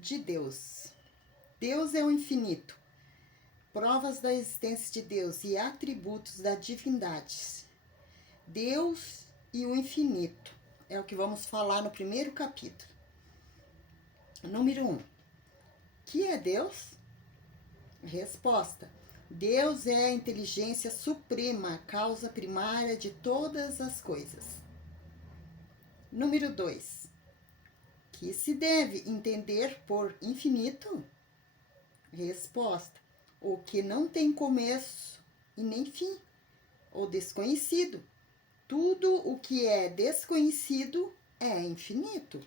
de Deus. Deus é o infinito. Provas da existência de Deus e atributos da divindade. Deus e o infinito. É o que vamos falar no primeiro capítulo. Número 1. Que é Deus? Resposta. Deus é a inteligência suprema, a causa primária de todas as coisas. Número 2. Que se deve entender por infinito? Resposta. O que não tem começo e nem fim, ou desconhecido. Tudo o que é desconhecido é infinito.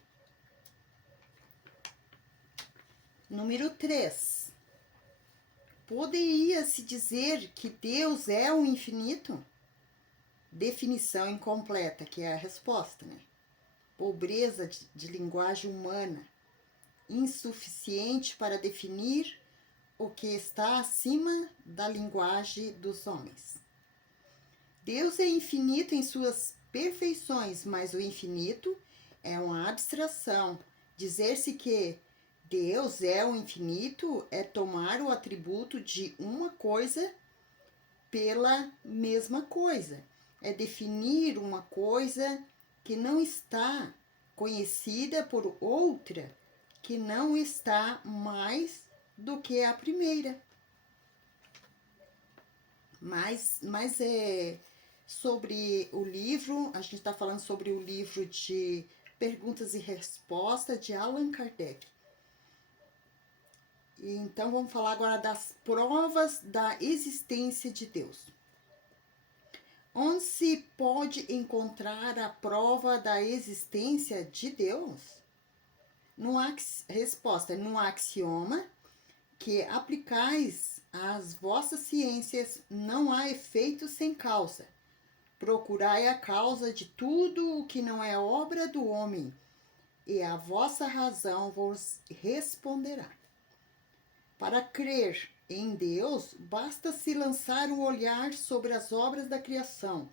Número 3. Poderia-se dizer que Deus é o infinito? Definição incompleta, que é a resposta, né? Pobreza de linguagem humana, insuficiente para definir o que está acima da linguagem dos homens. Deus é infinito em suas perfeições, mas o infinito é uma abstração. Dizer-se que Deus é o infinito é tomar o atributo de uma coisa pela mesma coisa. É definir uma coisa que não está conhecida por outra que não está mais do que a primeira. Mas sobre o livro, a gente está falando sobre o livro de Perguntas e Respostas de Allan Kardec. Então, vamos falar agora das provas da existência de Deus. Onde se pode encontrar a prova da existência de Deus? Resposta, no axioma que aplicais às vossas ciências, não há efeito sem causa. Procurai a causa de tudo o que não é obra do homem, e a vossa razão vos responderá. Para crer em Deus, basta-se lançar um olhar sobre as obras da criação.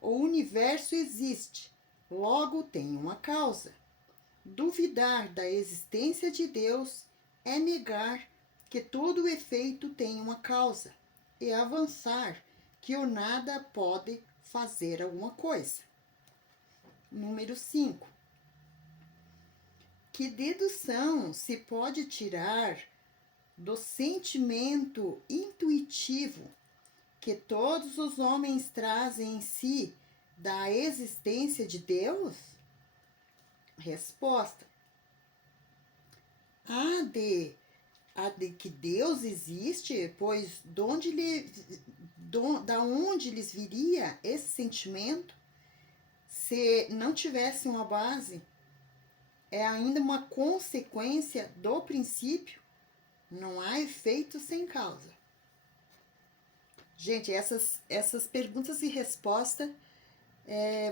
O universo existe, logo tem uma causa. Duvidar da existência de Deus é negar que todo efeito tem uma causa e avançar que o nada pode fazer alguma coisa. Número 5. Que dedução se pode tirar do sentimento intuitivo que todos os homens trazem em si da existência de Deus? Resposta. A de que Deus existe, pois da onde lhes viria esse sentimento se não tivesse uma base? É ainda uma consequência do princípio. Não há efeito sem causa. Gente, essas perguntas e respostas,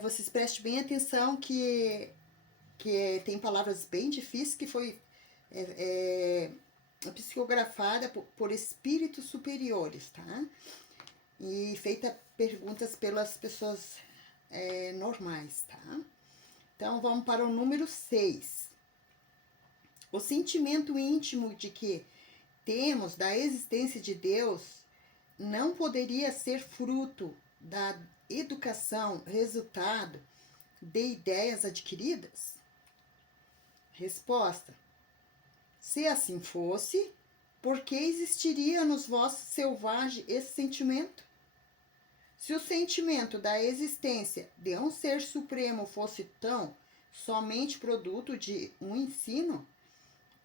vocês prestem bem atenção que tem palavras bem difíceis que foi psicografada por espíritos superiores, tá? E feita perguntas pelas pessoas normais, tá? Então, vamos para o número 6. O sentimento íntimo de que temos da existência de Deus não poderia ser fruto da educação, resultado de ideias adquiridas? Resposta. Se assim fosse, por que existiria nos vossos selvagens esse sentimento? Se o sentimento da existência de um ser supremo fosse tão somente produto de um ensino,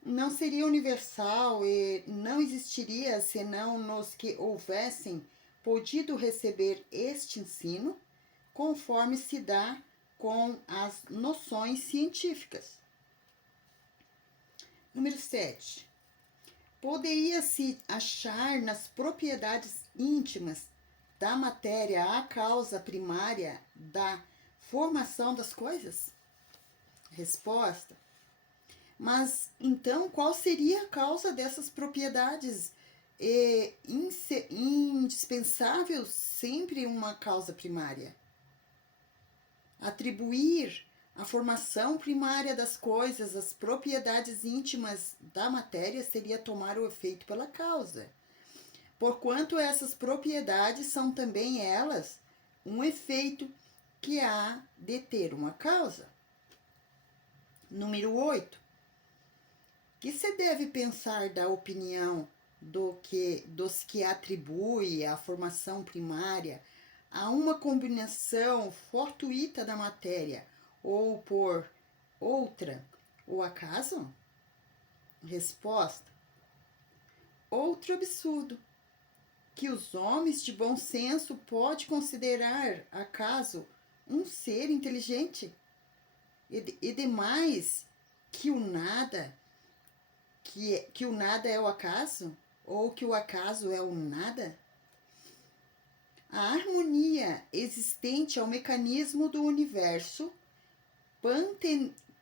não seria universal e não existiria senão nos que houvessem podido receber este ensino, conforme se dá com as noções científicas. Número 7. Poderia-se achar nas propriedades íntimas da matéria a causa primária da formação das coisas? Resposta. Mas, então, qual seria a causa dessas propriedades? É indispensável sempre uma causa primária. Atribuir a formação primária das coisas, as propriedades íntimas da matéria, seria tomar o efeito pela causa. Porquanto essas propriedades são também elas um efeito que há de ter uma causa. Número 8. Que se deve pensar da opinião dos que atribui a formação primária a uma combinação fortuita da matéria ou por outra, o acaso? Resposta: outro absurdo, que os homens de bom senso podem considerar acaso um ser inteligente, e demais que o nada, que o nada é o acaso, ou que o acaso é o nada? A harmonia existente ao mecanismo do universo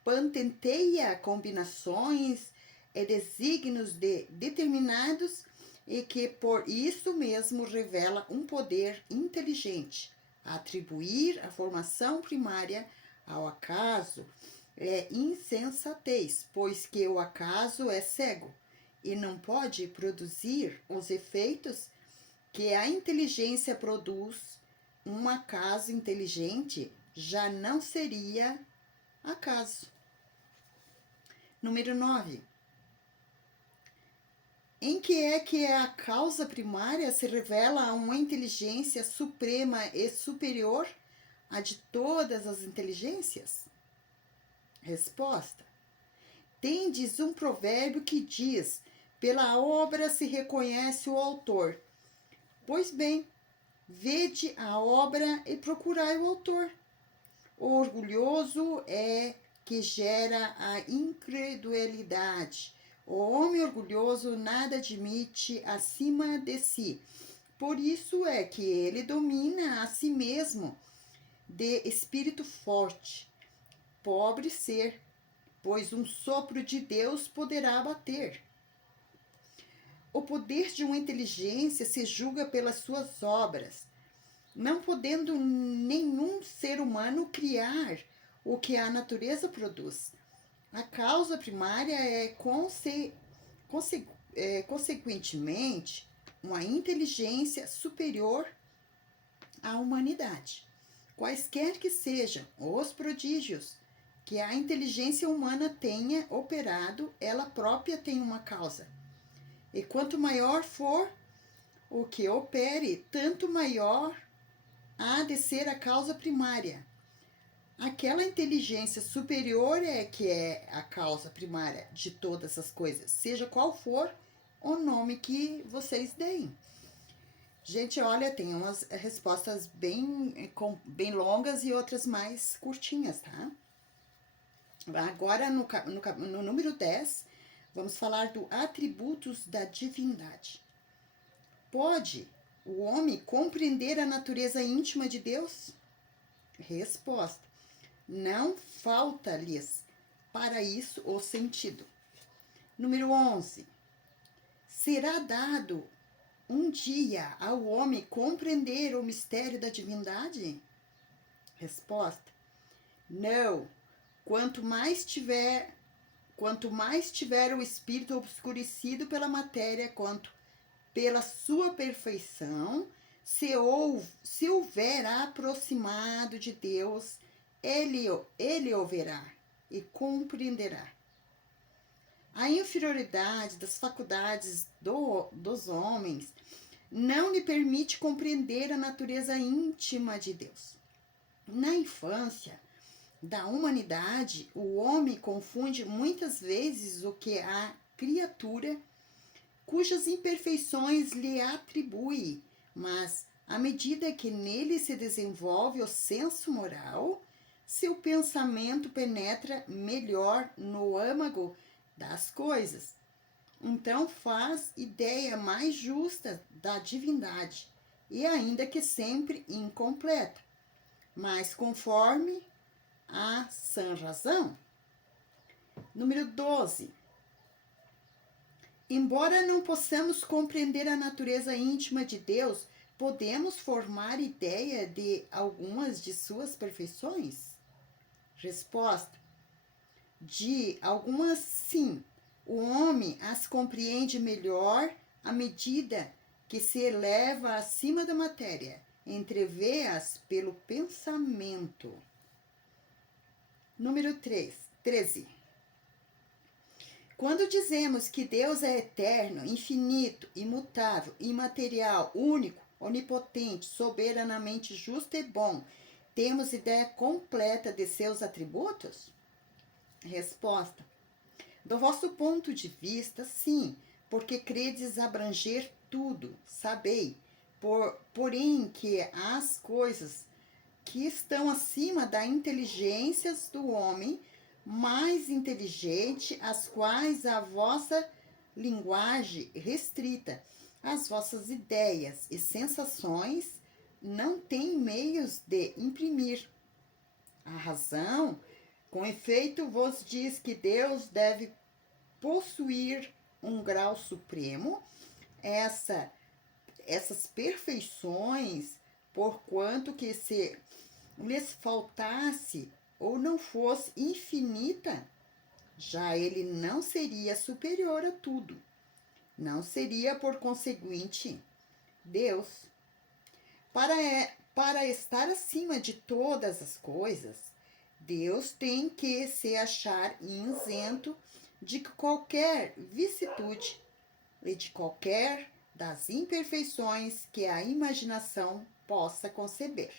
patenteia combinações e desígnios determinados e que por isso mesmo revela um poder inteligente. Atribuir a formação primária ao acaso é insensatez, pois que o acaso é cego e não pode produzir os efeitos que a inteligência produz. Um acaso inteligente já não seria acaso. Número 9. Em que a causa primária se revela a uma inteligência suprema e superior à de todas as inteligências? Resposta: tendes um provérbio que diz: pela obra se reconhece o autor. Pois bem, vede a obra e procurai o autor. O orgulhoso é que gera a incredulidade. O homem orgulhoso nada admite acima de si. Por isso é que ele domina a si mesmo de espírito forte. Pobre ser, pois um sopro de Deus poderá abater. O poder de uma inteligência se julga pelas suas obras, não podendo nenhum ser humano criar o que a natureza produz. A causa primária é, consequentemente, uma inteligência superior à humanidade. Quaisquer que sejam os prodígios que a inteligência humana tenha operado, ela própria tem uma causa. E quanto maior for o que opere, tanto maior há de ser a causa primária. Aquela inteligência superior é que é a causa primária de todas as coisas, seja qual for o nome que vocês deem. Gente, olha, tem umas respostas bem longas e outras mais curtinhas, tá? Agora, no número 10, vamos falar do atributos da divindade. Pode o homem compreender a natureza íntima de Deus? Resposta: não falta-lhes para isso o sentido. Número 11. Será dado um dia ao homem compreender o mistério da divindade? Resposta: não. Quanto mais tiver o espírito obscurecido pela matéria, quanto pela sua perfeição, se houver aproximado de Deus, ele o verá e compreenderá. A inferioridade das faculdades dos homens não lhe permite compreender a natureza íntima de Deus. Na infância da humanidade, o homem confunde muitas vezes o que a criatura, cujas imperfeições lhe atribui, mas à medida que nele se desenvolve o senso moral, seu pensamento penetra melhor no âmago das coisas. Então faz ideia mais justa da divindade, e ainda que sempre incompleta, mas conforme a sã razão. Número 12. Embora não possamos compreender a natureza íntima de Deus, podemos formar ideia de algumas de suas perfeições? Resposta: de algumas sim. O homem as compreende melhor à medida que se eleva acima da matéria, entrevê-as pelo pensamento. Número 13. Quando dizemos que Deus é eterno, infinito, imutável, imaterial, único, onipotente, soberanamente justo e bom, temos ideia completa de seus atributos? Resposta: do vosso ponto de vista, sim, porque credes abranger tudo, sabei, porém que as coisas que estão acima da inteligência do homem, mais inteligente, as quais a vossa linguagem restrita, as vossas ideias e sensações não têm meios de imprimir. A razão, com efeito, vos diz que Deus deve possuir um grau supremo, essas perfeições, porquanto que se lhes faltasse ou não fosse infinita, já ele não seria superior a tudo. Não seria, por conseguinte, Deus. Para estar acima de todas as coisas, Deus tem que se achar isento de qualquer vicissitude e de qualquer das imperfeições que a imaginação possa conceber.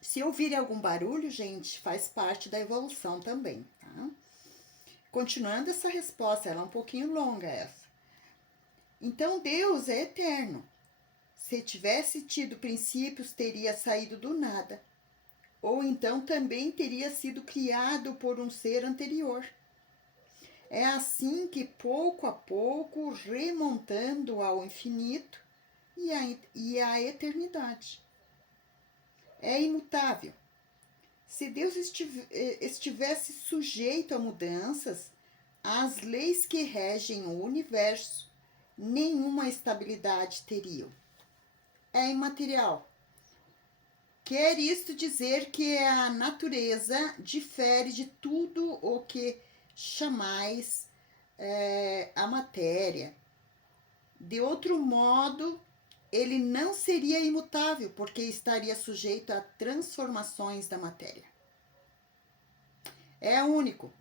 Se ouvirem algum barulho, gente, faz parte da evolução também, tá? Continuando essa resposta, ela é um pouquinho longa essa. Então, Deus é eterno. Se tivesse tido princípios, teria saído do nada. Ou então também teria sido criado por um ser anterior. É assim que, pouco a pouco, remontando ao infinito e à eternidade. É imutável. Se Deus estivesse sujeito a mudanças, as leis que regem o universo nenhuma estabilidade teriam. É imaterial. Quer isto dizer que a natureza difere de tudo o que chamais a matéria. De outro modo, ele não seria imutável, porque estaria sujeito a transformações da matéria. É único.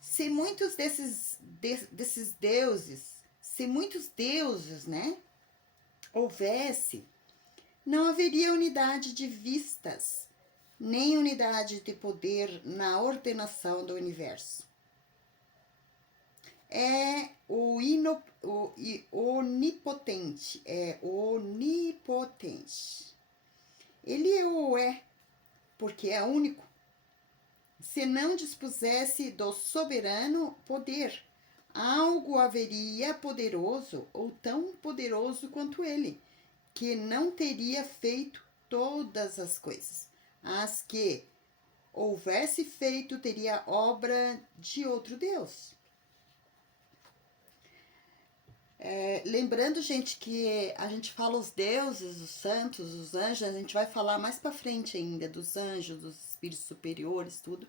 Se muitos desses deuses, se muitos deuses, né, houvesse, não haveria unidade de vistas, nem unidade de poder na ordenação do universo. É onipotente, Ele é, porque é único. Se não dispusesse do soberano poder, algo haveria poderoso ou tão poderoso quanto ele, que não teria feito todas as coisas. As que houvesse feito teria obra de outro Deus. Lembrando, gente, que a gente fala os deuses, os santos, os anjos, a gente vai falar mais pra frente ainda dos anjos, dos espíritos superiores, tudo.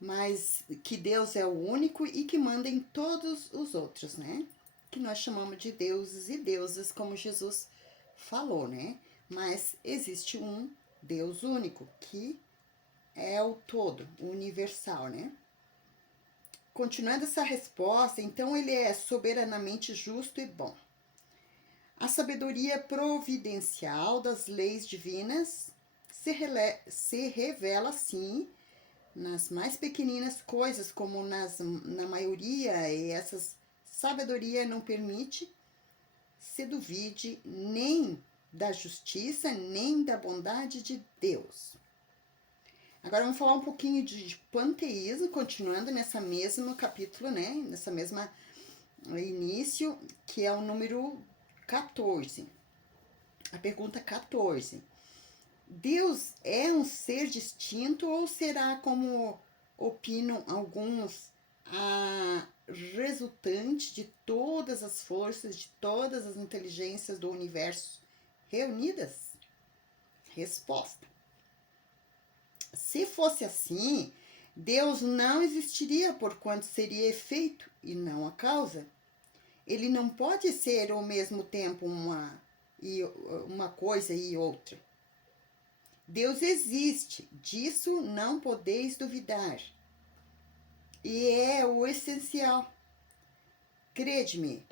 Mas que Deus é o único e que manda em todos os outros, né? Que nós chamamos de deuses e deusas, como Jesus falou, né? Mas existe um Deus único, que é o todo, o universal, né? Continuando essa resposta, então ele é soberanamente justo e bom. A sabedoria providencial das leis divinas se revela, assim, nas mais pequeninas coisas, como na maioria, e essa sabedoria não permite se duvide nem da justiça, nem da bondade de Deus. Agora vamos falar um pouquinho de panteísmo, continuando nessa mesma capítulo, né? Nessa mesma início, que é o número 14. A pergunta 14. Deus é um ser distinto ou será, como opinam alguns, a resultante de todas as forças, de todas as inteligências do universo reunidas? Resposta: Se fosse assim, Deus não existiria, porquanto seria efeito e não a causa. Ele não pode ser ao mesmo tempo uma coisa e outra. Deus existe, disso não podeis duvidar. E é o essencial. Crede-me,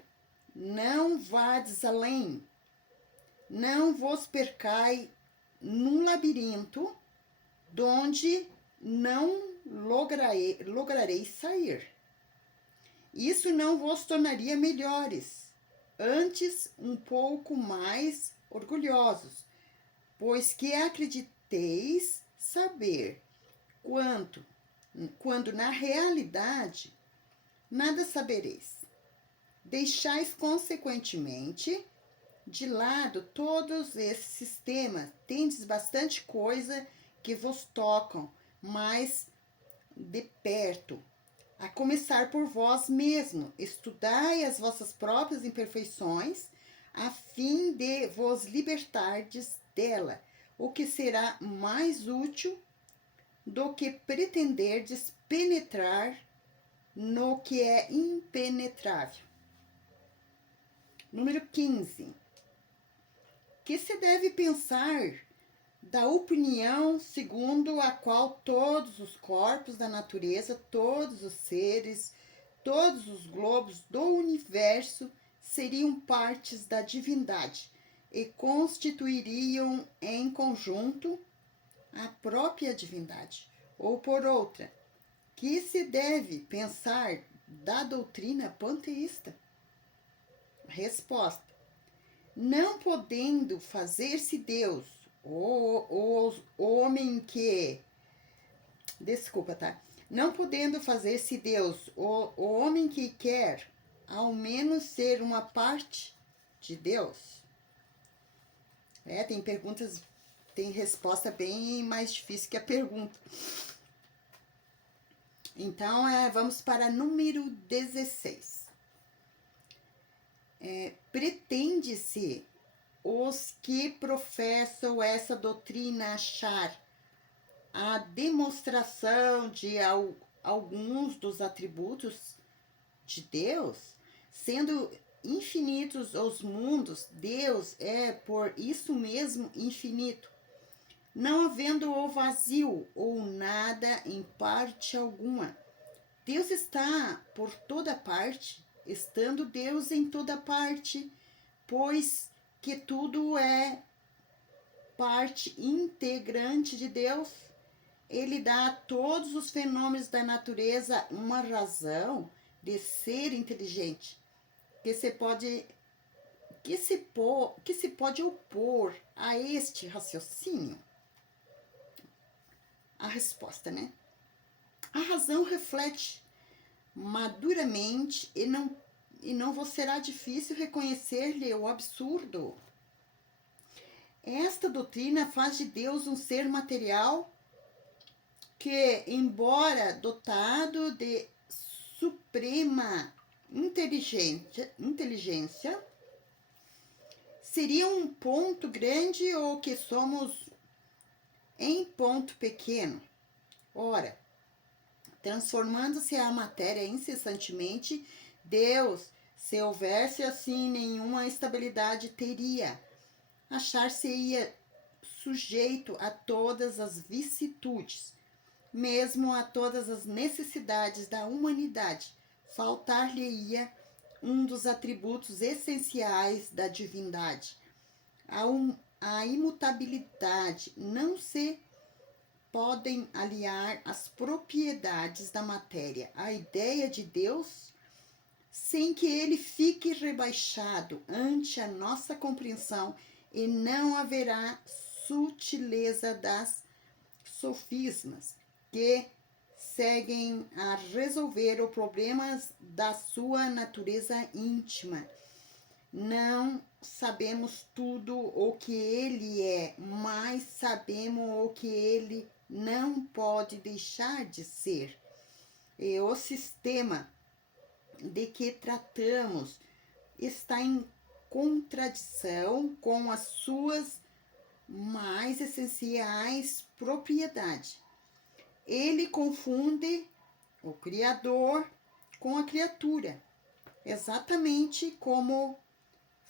não vades além, não vos percai num labirinto donde não lograreis sair. Isso não vos tornaria melhores, antes um pouco mais orgulhosos, pois que acrediteis saber quando na realidade nada sabereis. Deixais consequentemente de lado todos esses sistemas, tendes bastante coisa que vos tocam mais de perto, a começar por vós mesmo. Estudai as vossas próprias imperfeições, a fim de vos libertardes dela, o que será mais útil do que pretenderdes penetrar no que é impenetrável. Número 15. Que se deve pensar da opinião segundo a qual todos os corpos da natureza, todos os seres, todos os globos do universo seriam partes da divindade e constituiriam em conjunto a própria divindade. Ou por outra, que se deve pensar da doutrina panteísta? Resposta: não podendo fazer-se Deus, o homem que... Desculpa, tá? Não podendo fazer-se Deus, o homem que quer, ao menos ser uma parte de Deus. Tem perguntas, tem resposta bem mais difícil que a pergunta. Então, vamos para número 16. Pretende-se os que professam essa doutrina achar a demonstração de alguns dos atributos de Deus, sendo infinitos os mundos, Deus é por isso mesmo infinito, não havendo o vazio ou nada em parte alguma. Deus está por toda parte, estando Deus em toda parte, pois que tudo é parte integrante de Deus. Ele dá a todos os fenômenos da natureza uma razão de ser inteligente, que se pode opor a este raciocínio? A resposta, né? A razão reflete maduramente e não vos será difícil reconhecer-lhe o absurdo. Esta doutrina faz de Deus um ser material que, embora dotado de suprema inteligência, seria um ponto grande ou que somos em ponto pequeno. Ora, transformando-se a matéria incessantemente, Deus, se houvesse assim nenhuma estabilidade, teria, achar-se-ia sujeito a todas as vicissitudes, mesmo a todas as necessidades da humanidade. Faltar-lhe-ia um dos atributos essenciais da divindade, a imutabilidade. Não se podem aliar as propriedades da matéria à ideia de Deus, sem que ele fique rebaixado ante a nossa compreensão, e não haverá sutileza das sofismas que seguem a resolver os problemas da sua natureza íntima. Não sabemos tudo o que ele é, mas sabemos o que ele não pode deixar de ser. E o sistema de que tratamos está em contradição com as suas mais essenciais propriedades. ele confunde o Criador com a criatura, exatamente como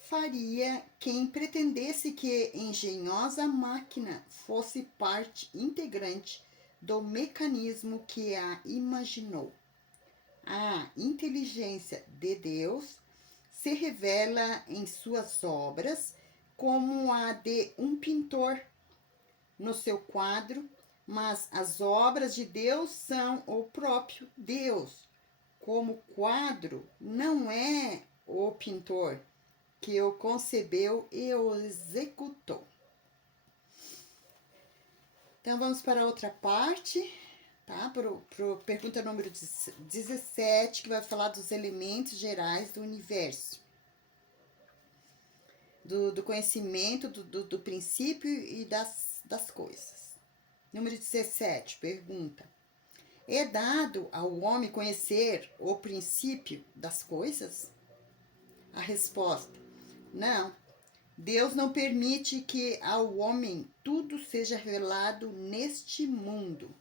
faria quem pretendesse que engenhosa máquina fosse parte integrante do mecanismo que a imaginou. A inteligência de Deus se revela em suas obras como a de um pintor no seu quadro, mas as obras de Deus são o próprio Deus. Como quadro, não é o pintor que o concebeu e o executou. Então, vamos para a outra parte, tá? Para pergunta número 17, que vai falar dos elementos gerais do universo. Do conhecimento, do princípio e das coisas. Número 17, pergunta. É dado ao homem conhecer o princípio das coisas? A resposta: não. Deus não permite que ao homem tudo seja revelado neste mundo.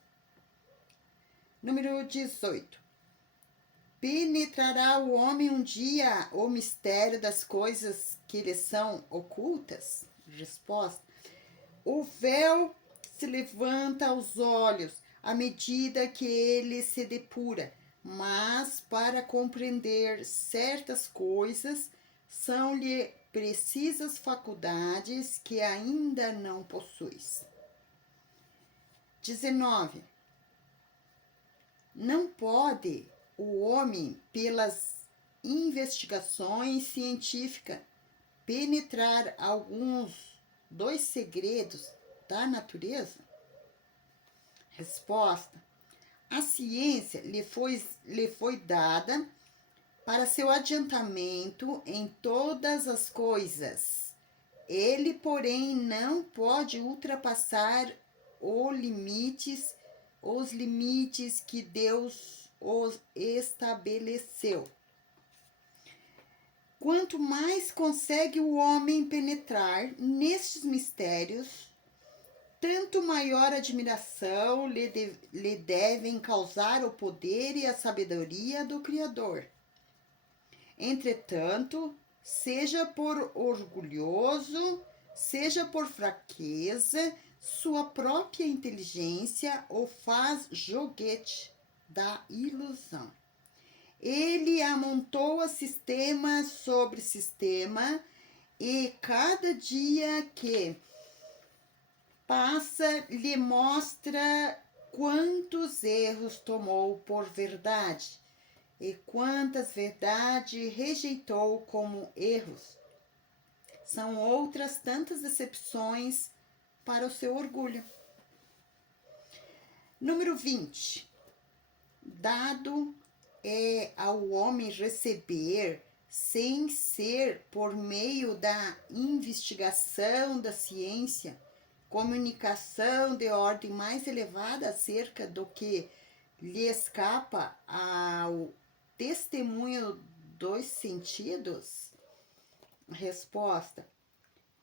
Número 18. Penetrará o homem um dia o mistério das coisas que lhe são ocultas? Resposta: o véu se levanta aos olhos à medida que ele se depura, mas para compreender certas coisas são-lhe precisas faculdades que ainda não possuis. 19. Não pode o homem, pelas investigações científicas, penetrar alguns dos segredos da natureza? Resposta: a ciência lhe foi dada para seu adiantamento em todas as coisas. Ele, porém, não pode ultrapassar os limites que Deus os estabeleceu. Quanto mais consegue o homem penetrar nestes mistérios, tanto maior admiração lhe devem causar o poder e a sabedoria do Criador. Entretanto, seja por orgulhoso, seja por fraqueza, sua própria inteligência o faz joguete da ilusão. Ele amontoa sistema sobre sistema e cada dia que passa lhe mostra quantos erros tomou por verdade e quantas verdades rejeitou como erros. São outras tantas decepções para o seu orgulho. Número 20. Dado é ao homem receber, sem ser por meio da investigação da ciência, comunicação de ordem mais elevada acerca do que lhe escapa ao testemunho dos sentidos? Resposta: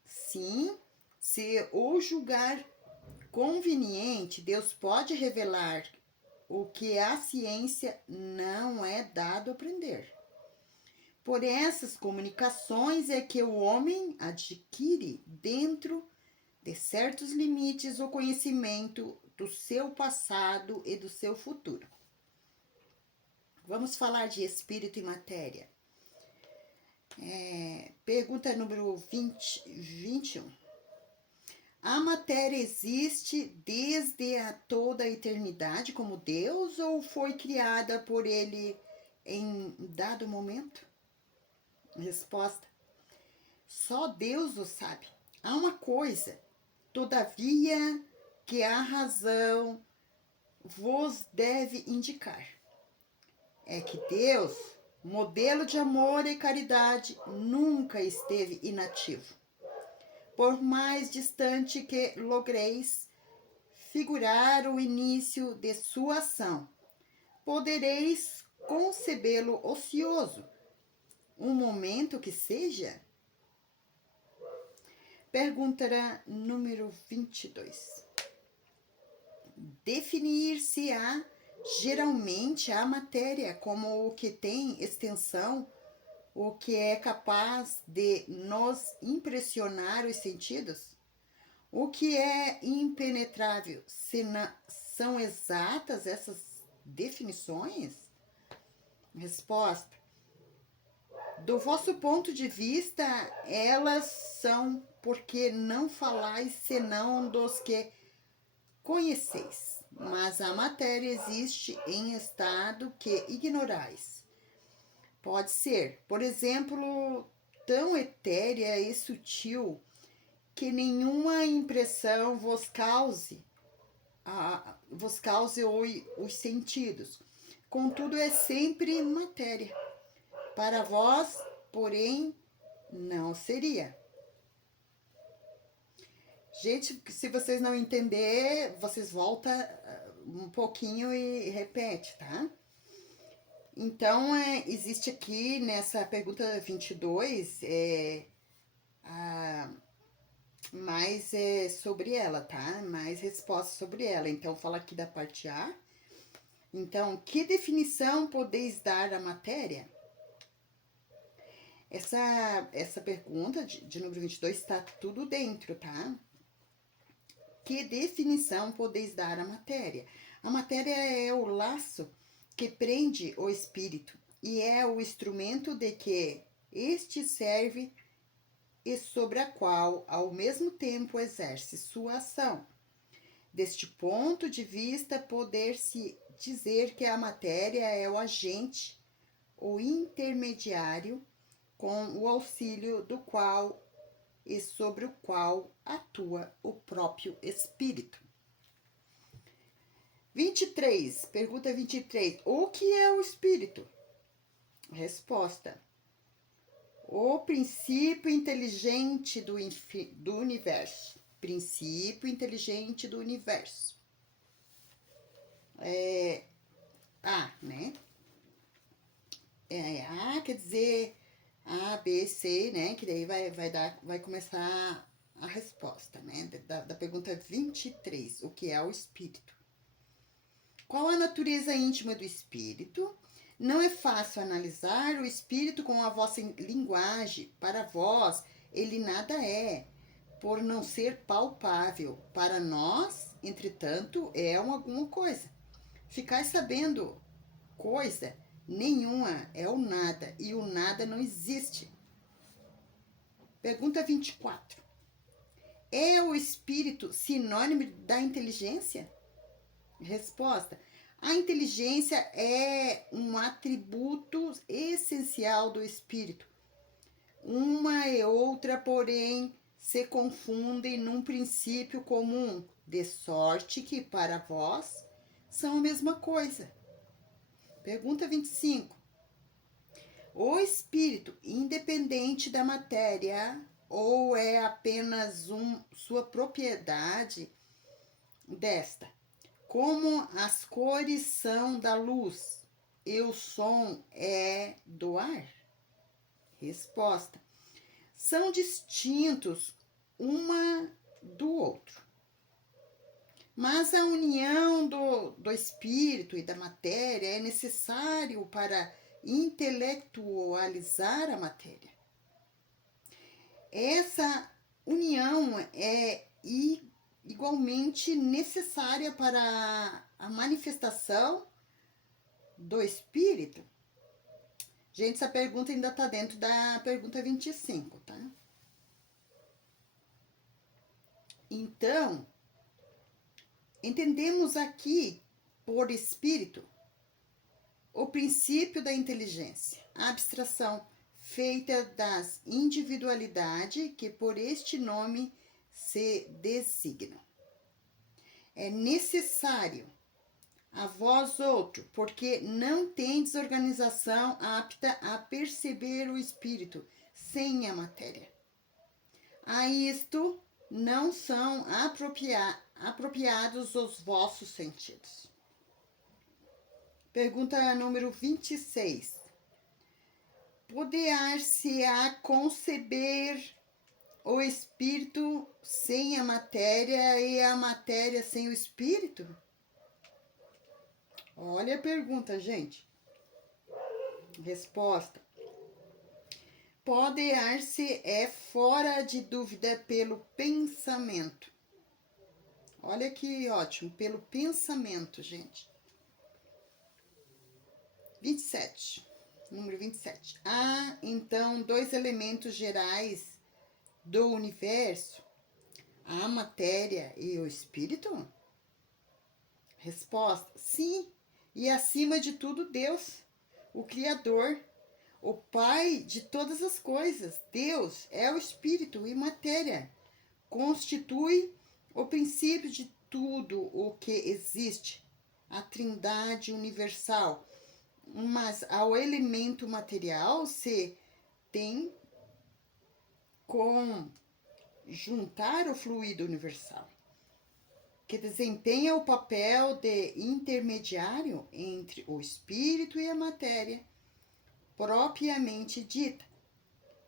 sim, se o julgar conveniente, Deus pode revelar o que a ciência não é dado aprender. Por essas comunicações é que o homem adquire, dentro de certos limites, o conhecimento do seu passado e do seu futuro. Vamos falar de espírito e matéria. Pergunta número 21. A matéria existe desde toda a eternidade como Deus ou foi criada por ele em dado momento? Resposta: só Deus o sabe. Há uma coisa, todavia, que a razão vos deve indicar. É que Deus, modelo de amor e caridade, nunca esteve inativo. Por mais distante que logreis figurar o início de sua ação, podereis concebê-lo ocioso, um momento que seja? Pergunta número 22. definir-se-á geralmente a matéria como o que tem extensão, o que é capaz de nos impressionar os sentidos? O que é impenetrável? São exatas essas definições? Resposta: do vosso ponto de vista, elas são, porque não falais senão dos que conheceis, mas a matéria existe em estado que ignorais. Pode ser, por exemplo, tão etérea e sutil que nenhuma impressão vos cause os sentidos. Contudo, é sempre matéria. Para vós, porém, não seria. Gente, se vocês não entender, vocês voltam um pouquinho e repete, tá? Então, existe aqui nessa pergunta 22 mais sobre ela, tá? Mais respostas sobre ela. Então, fala aqui da parte A. Então, que definição podeis dar à matéria? Essa pergunta de número 22 está tudo dentro, tá? Que definição podeis dar à matéria? A matéria é o laço que prende o espírito e é o instrumento de que este serve e sobre a qual, ao mesmo tempo, exerce sua ação. Deste ponto de vista, poder-se dizer que a matéria é o agente, o intermediário, com o auxílio do qual e sobre o qual atua o próprio espírito. 23, pergunta 23. O que é o espírito? Resposta: o princípio inteligente do universo. Princípio inteligente do universo. A, né? A quer dizer A, B, C, né? Que daí vai começar a resposta, né? Da pergunta 23. O que é o espírito? Qual a natureza íntima do espírito? Não é fácil analisar o espírito com a vossa linguagem. Para vós, ele nada é, por não ser palpável. Para nós, entretanto, é alguma coisa. Ficais sabendo coisa nenhuma, é o nada, e o nada não existe. Pergunta 24. É o espírito sinônimo da inteligência? Resposta: a inteligência é um atributo essencial do espírito. Uma e outra, porém, se confundem num princípio comum, de sorte que para vós são a mesma coisa. Pergunta 25. O espírito, independente da matéria, ou é apenas sua propriedade desta? Como as cores são da luz e o som é do ar? Resposta: são distintos uma do outro. Mas a união do espírito e da matéria é necessário para intelectualizar a matéria. Essa união é igualmente necessária para a manifestação do espírito? Gente, essa pergunta ainda está dentro da pergunta 25, tá? Então, entendemos aqui, por espírito, o princípio da inteligência, a abstração feita das individualidades que por este nome se designam. É necessário a vós outro, porque não tendes organização apta a perceber o espírito sem a matéria. A isto não são apropriados os vossos sentidos. Pergunta número 26. Poder-se-á conceber o espírito sem a matéria e a matéria sem o espírito? Olha a pergunta, gente. Resposta. Poder-se é fora de dúvida pelo pensamento. Olha que ótimo, pelo pensamento, gente. 27. Número 27. Há, então, dois elementos gerais do universo, a matéria e o espírito? Resposta: sim, e acima de tudo, Deus, o Criador, o Pai de todas as coisas. Deus é o espírito e matéria, constitui o princípio de tudo o que existe, a Trindade universal. Mas ao elemento material se tem com juntar o fluido universal, que desempenha o papel de intermediário entre o espírito e a matéria propriamente dita,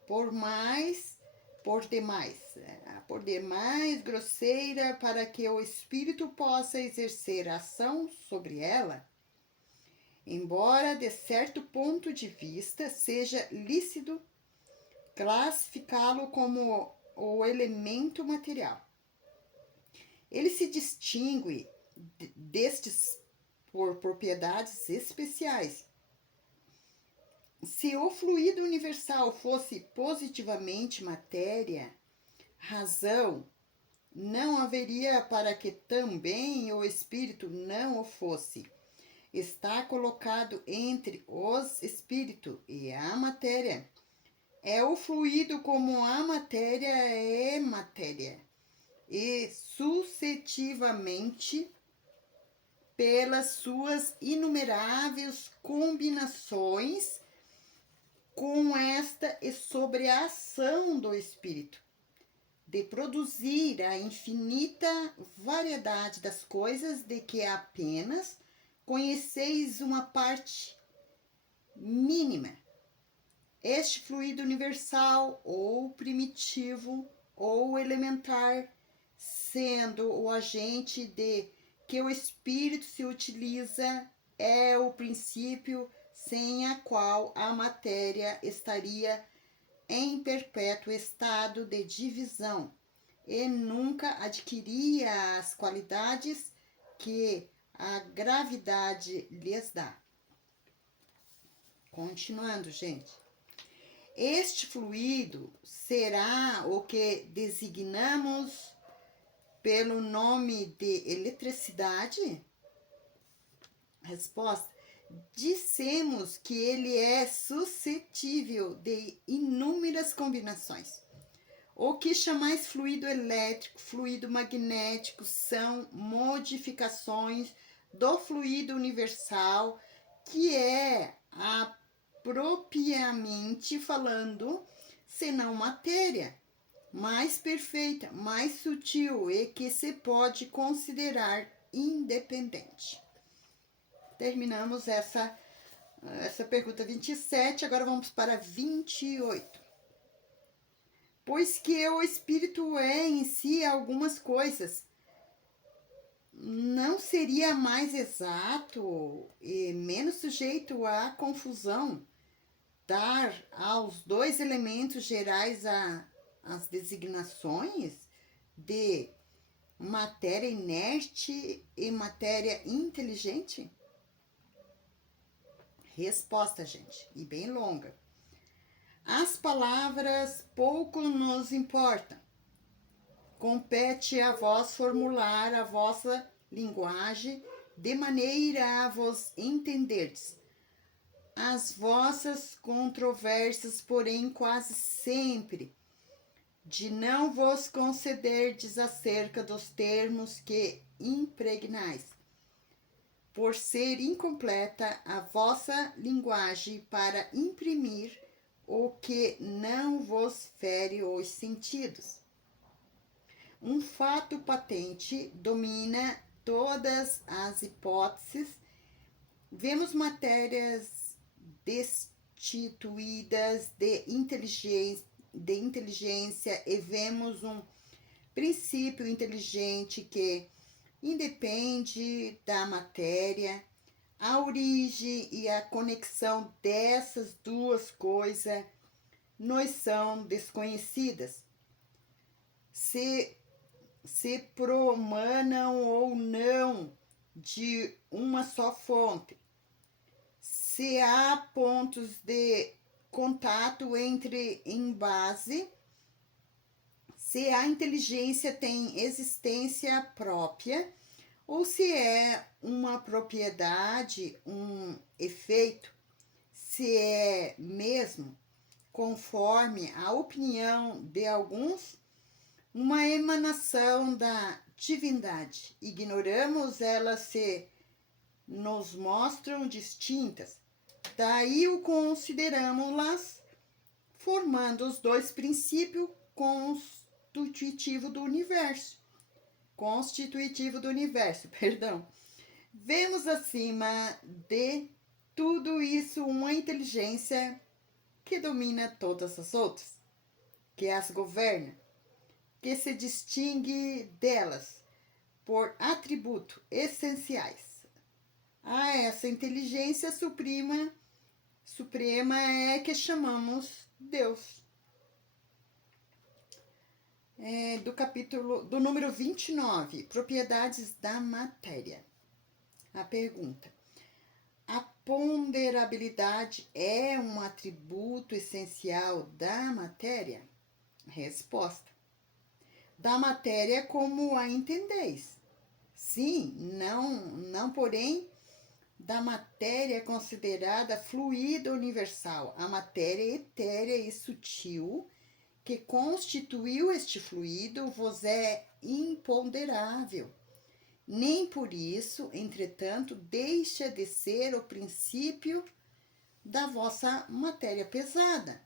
por demais grosseira para que o espírito possa exercer ação sobre ela, embora de certo ponto de vista seja lícito classificá-lo como o elemento material. Ele se distingue destes por propriedades especiais. Se o fluido universal fosse positivamente matéria, razão, não haveria para que também o espírito não o fosse. Está colocado entre os espíritos e a matéria. É o fluido como a matéria é matéria, e sucessivamente pelas suas inumeráveis combinações com esta e sobre a ação do espírito, de produzir a infinita variedade das coisas de que apenas conheceis uma parte mínima. Este fluido universal, ou primitivo, ou elementar, sendo o agente de que o espírito se utiliza, é o princípio sem a qual a matéria estaria em perpétuo estado de divisão e nunca adquiria as qualidades que a gravidade lhes dá. Continuando, gente. Este fluido será o que designamos pelo nome de eletricidade? Resposta: dissemos que ele é suscetível de inúmeras combinações. O que chamais fluido elétrico, fluido magnético, são modificações do fluido universal, que é propriamente falando, senão matéria, mais perfeita, mais sutil e que se pode considerar independente. Terminamos essa pergunta 27, agora vamos para 28. Pois que o espírito é em si algumas coisas, não seria mais exato e menos sujeito à confusão dar aos dois elementos gerais as designações de matéria inerte e matéria inteligente? Resposta, gente, e bem longa. As palavras pouco nos importam. Compete a vós formular a vossa linguagem de maneira a vos entenderdes. As vossas controvérsias, porém, quase sempre, de não vos concederdes acerca dos termos que impregnais, por ser incompleta a vossa linguagem para imprimir o que não vos fere os sentidos. Um fato patente domina todas as hipóteses. Vemos matérias destituídas de inteligência e vemos um princípio inteligente que independe da matéria, A origem e a conexão dessas duas coisas nos são desconhecidas. Se promanam ou não de uma só fonte. Se há pontos de contato entre em base, se a inteligência tem existência própria, ou se é uma propriedade, um efeito, se é mesmo, conforme a opinião de alguns, uma emanação da divindade. Ignoramos, elas se nos mostram distintas, daí o consideramos-las formando os dois princípios constitutivos do universo. Perdão. Vemos acima de tudo isso uma inteligência que domina todas as outras, que as governa, que se distingue delas por atributos essenciais. Essa inteligência suprema é que chamamos Deus. Do número 29, propriedades da matéria. A pergunta: a ponderabilidade é um atributo essencial da matéria? Resposta: da matéria como a entendeis. Sim, não porém da matéria considerada fluido universal, a matéria etérea e sutil que constituiu este fluido vos é imponderável. Nem por isso, entretanto, deixa de ser o princípio da vossa matéria pesada.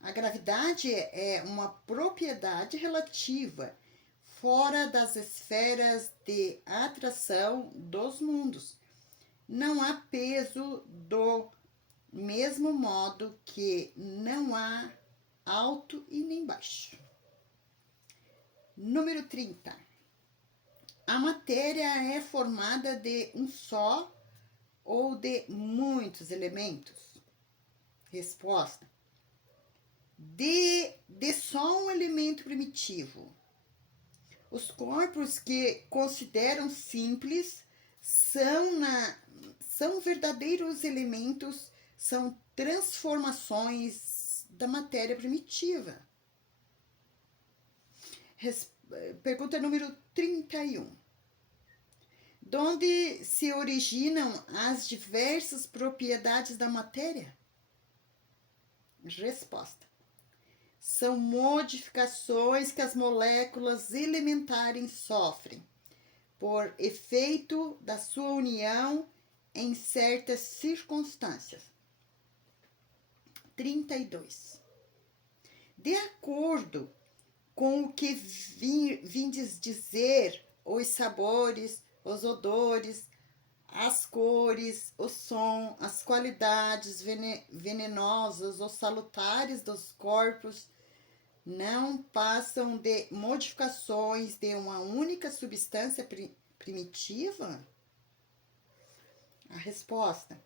A gravidade é uma propriedade relativa, fora das esferas de atração dos mundos. Não há peso do mesmo modo que não há alto e nem baixo. Número 30. A matéria é formada de um só ou de muitos elementos? Resposta: de só um elemento primitivo. Os corpos que consideram simples são verdadeiros elementos, são transformações da matéria primitiva. Pergunta número 31. De onde se originam as diversas propriedades da matéria? Resposta: são modificações que as moléculas elementares sofrem por efeito da sua união em certas circunstâncias. 32. De acordo com o que vindes dizer, os sabores, os odores, as cores, o som, as qualidades venenosas ou salutares dos corpos não passam de modificações de uma única substância primitiva? A resposta: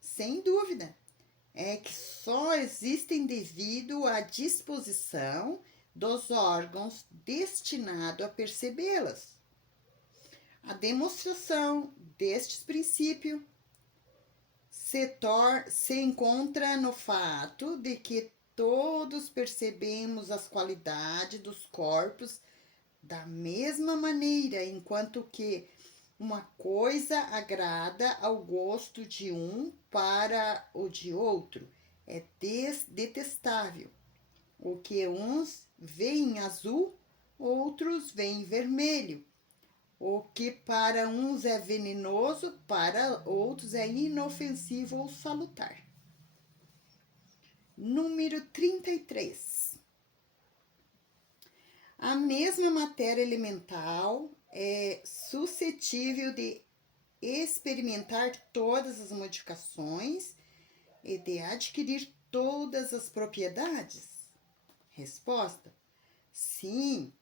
sem dúvida, é que só existem devido à disposição dos órgãos destinados a percebê-las. A demonstração destes princípios se encontra no fato de que todos percebemos as qualidades dos corpos da mesma maneira, enquanto que uma coisa agrada ao gosto de um para o de outro. É detestável. O que uns veem azul, outros veem vermelho. O que para uns é venenoso, para outros é inofensivo ou salutar. Número 33. A mesma matéria elemental é suscetível de experimentar todas as modificações e de adquirir todas as propriedades? Resposta: sim.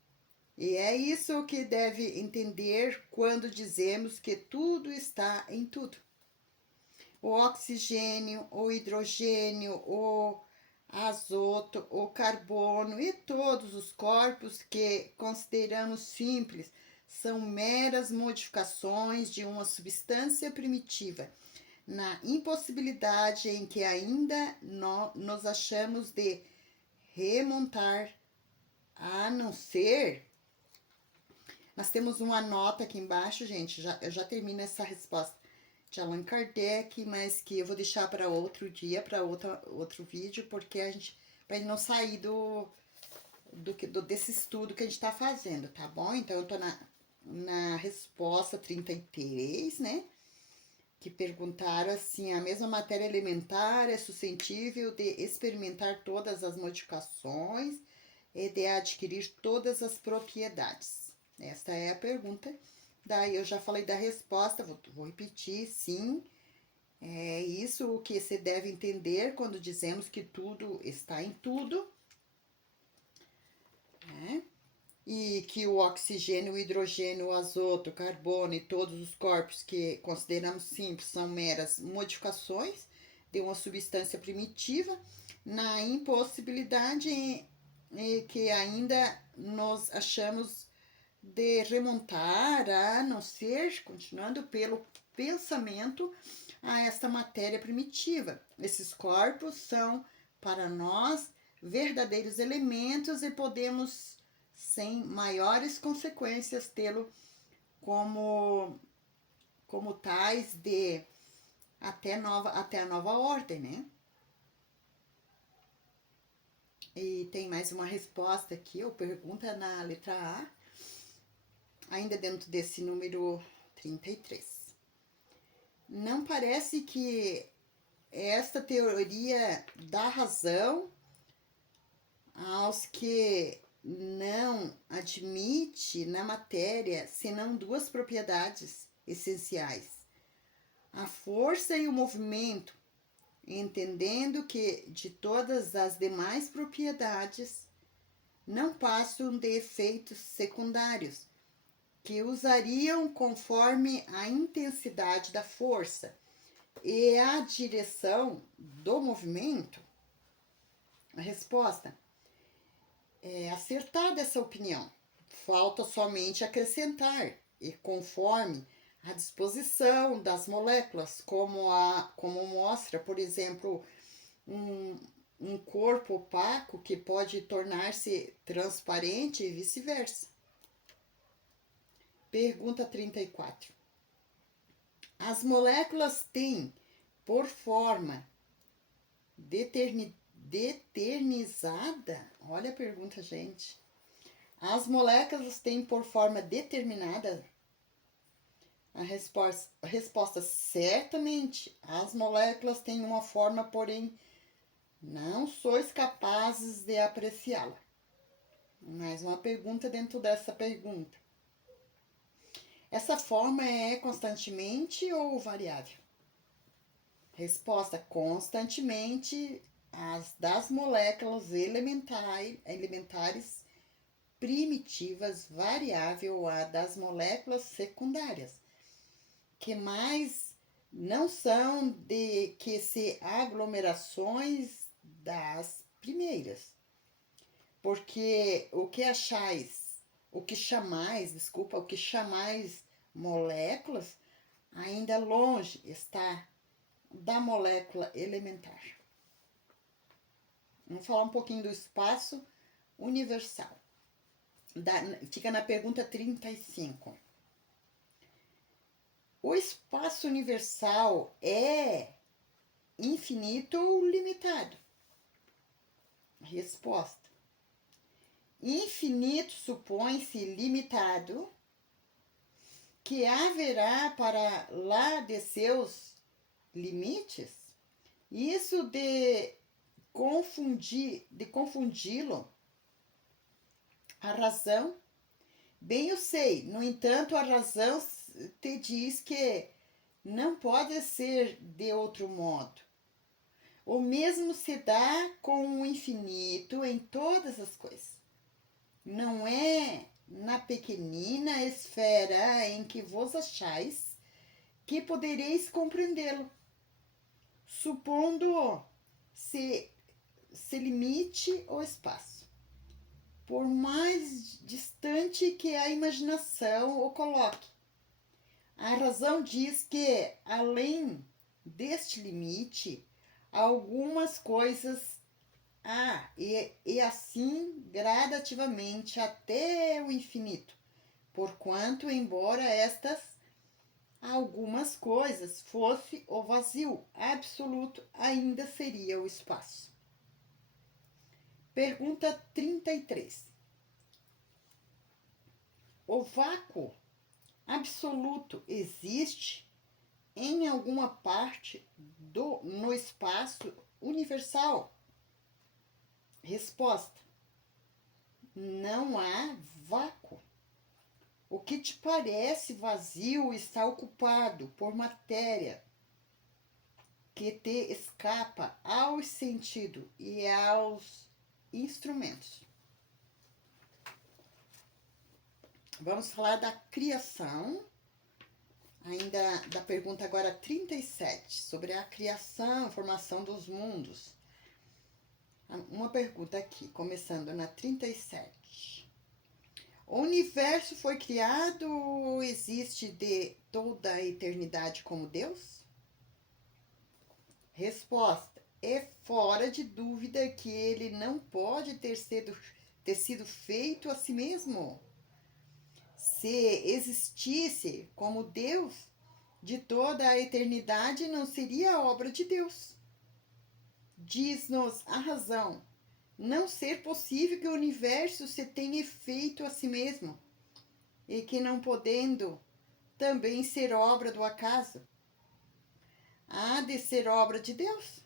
E é isso que deve entender quando dizemos que tudo está em tudo. o oxigênio, o hidrogênio, o azoto, o carbono e todos os corpos que consideramos simples são meras modificações de uma substância primitiva, na impossibilidade em que ainda nos achamos de remontar, a não ser. Nós temos uma nota aqui embaixo, gente, eu já termino essa resposta de Allan Kardec, mas que eu vou deixar para outro dia, para outro vídeo, porque a gente vai não sair desse estudo que a gente está fazendo, tá bom? Então, eu tô na resposta 33, né? Que perguntaram assim: a mesma matéria elementar é suscetível de experimentar todas as modificações e de adquirir todas as propriedades? Esta é a pergunta. Daí eu já falei da resposta, vou repetir, sim. É isso o que se deve entender quando dizemos que tudo está em tudo, né? E que o oxigênio, o hidrogênio, o azoto, o carbono e todos os corpos que consideramos simples são meras modificações de uma substância primitiva, na impossibilidade que ainda nos achamos de remontar, a não ser, continuando pelo pensamento, a esta matéria primitiva. Esses corpos são, para nós, verdadeiros elementos e podemos, sem maiores consequências, tê-lo como tais de até a nova ordem, né? E tem mais uma resposta aqui, ou pergunta na letra A, ainda dentro desse número 33. Não parece que esta teoria dá razão aos que não admite na matéria senão duas propriedades essenciais: a força e o movimento, entendendo que de todas as demais propriedades não passam de efeitos secundários, que usariam conforme a intensidade da força e a direção do movimento? A resposta é acertada essa opinião. Falta somente acrescentar, e conforme a disposição das moléculas, como mostra, por exemplo, um corpo opaco que pode tornar-se transparente e vice-versa. Pergunta 34. As moléculas têm por forma determinada? Olha a pergunta, gente. As moléculas têm por forma determinada? A resposta: certamente. As moléculas têm uma forma, porém não sois capazes de apreciá-la. Mais uma pergunta dentro dessa pergunta. Essa forma é constantemente ou variável? Resposta: constantemente. As das moléculas elementares primitivas, variável a das moléculas secundárias, que mais não são de que se aglomerações das primeiras. Porque o que chamais moléculas, ainda longe está da molécula elementar. Vamos falar um pouquinho do espaço universal. Fica na pergunta 35. O espaço universal é infinito ou limitado? Resposta: infinito supõe-se limitado, que haverá para lá de seus limites. Isso de confundi-lo a razão, bem eu sei, no entanto, a razão te diz que não pode ser de outro modo. O mesmo se dá com o infinito em todas as coisas. Não é na pequenina esfera em que vos achais que podereis compreendê-lo. supondo se limite o espaço, por mais distante que a imaginação o coloque. A razão diz que, além deste limite, algumas coisas e assim gradativamente até o infinito, porquanto, embora estas algumas coisas fosse o vazio absoluto, ainda seria o espaço. Pergunta 33. O vácuo absoluto existe em alguma parte no espaço universal? Resposta: não há vácuo. O que te parece vazio está ocupado por matéria que te escapa aos sentidos e aos instrumentos. Vamos falar da criação, ainda da pergunta agora 37, sobre a criação, formação dos mundos. Uma pergunta aqui, começando na 37. O universo foi criado ou existe de toda a eternidade como Deus? Resposta: é fora de dúvida que ele não pode ter sido feito a si mesmo. Se existisse como Deus de toda a eternidade, não seria obra de Deus. Diz-nos a razão não ser possível que o universo se tenha feito a si mesmo, e que não podendo também ser obra do acaso, há de ser obra de Deus?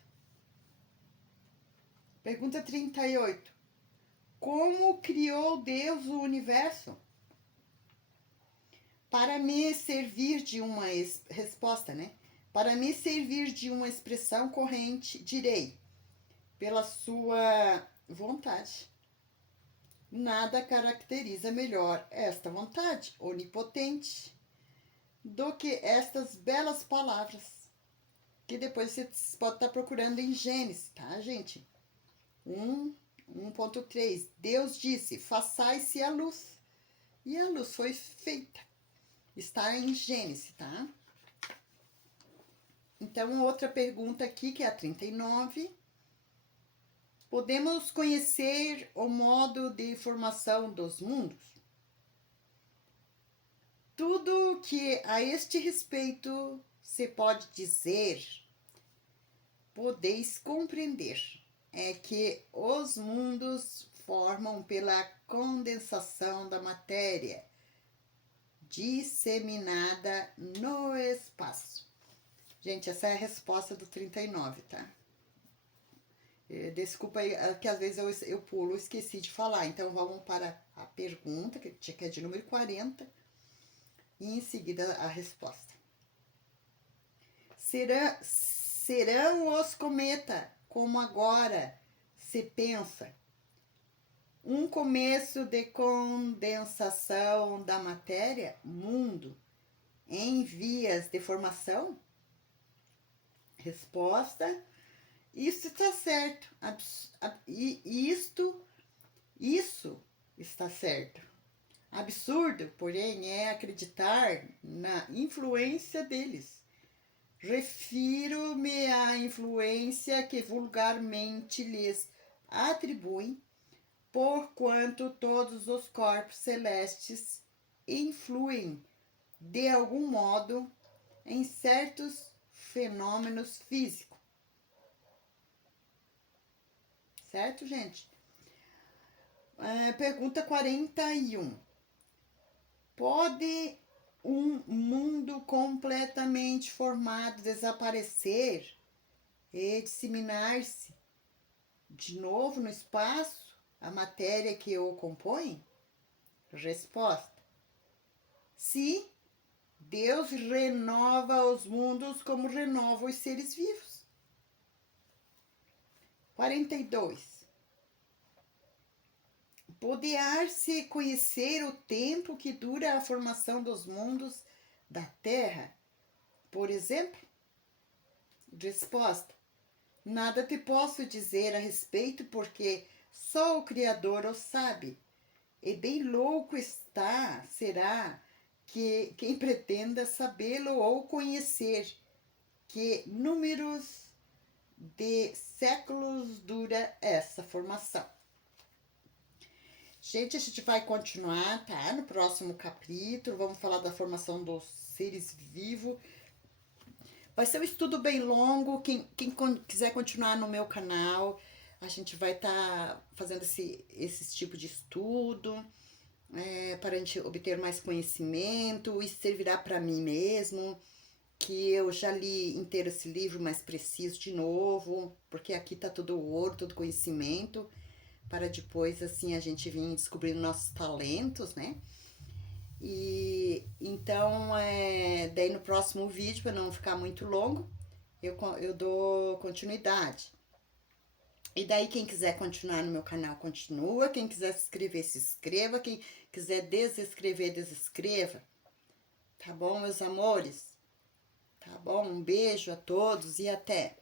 Pergunta 38. Como criou Deus o universo? Para me servir de uma resposta, né? Para me servir de uma expressão corrente, direi, pela sua vontade. Nada caracteriza melhor esta vontade onipotente do que estas belas palavras, que depois você pode estar procurando em Gênesis, tá, gente? 1.3. Deus disse: façai-se a luz. E a luz foi feita. Está em Gênesis, tá? Então, outra pergunta aqui, que é a 39. Podemos conhecer o modo de formação dos mundos? Tudo que a este respeito se pode dizer, podeis compreender, é que os mundos formam pela condensação da matéria disseminada no espaço. Gente, essa é a resposta do 39, tá? Desculpa aí, que às vezes eu pulo, esqueci de falar. Então, vamos para a pergunta, que é de número 40, e em seguida a resposta. Serão os cometas, como agora se pensa, um começo de condensação da matéria, mundo, em vias de formação? Resposta: isso está certo. Isso está certo. Absurdo, porém, é acreditar na influência deles. Refiro-me à influência que vulgarmente lhes atribuem, porquanto todos os corpos celestes influem, de algum modo, em certos fenômenos físicos. Certo, gente? Pergunta 41. Pode um mundo completamente formado desaparecer e disseminar-se de novo no espaço, a matéria que o compõe? Resposta: sim, Deus renova os mundos como renova os seres vivos. 42. Poder-se conhecer o tempo que dura a formação dos mundos da Terra, por exemplo? Resposta: nada te posso dizer a respeito, porque só o Criador o sabe. E bem louco será que quem pretenda sabê-lo ou conhecer, que números de séculos dura essa formação. Gente, a gente vai continuar, tá? No próximo capítulo, vamos falar da formação dos seres vivos. Vai ser um estudo bem longo. Quem quiser continuar no meu canal, a gente vai estar fazendo esse tipo de estudo para a gente obter mais conhecimento. Isso servirá para mim mesmo, que eu já li inteiro esse livro, mas preciso de novo, porque aqui tá todo ouro, todo conhecimento, para depois assim a gente vir descobrindo nossos talentos, né? E então, daí no próximo vídeo, para não ficar muito longo, eu dou continuidade. E daí quem quiser continuar no meu canal, continua. Quem quiser se inscrever, se inscreva. Quem quiser desescrever, desescreva. Tá bom, meus amores? Tá bom? Um beijo a todos e até!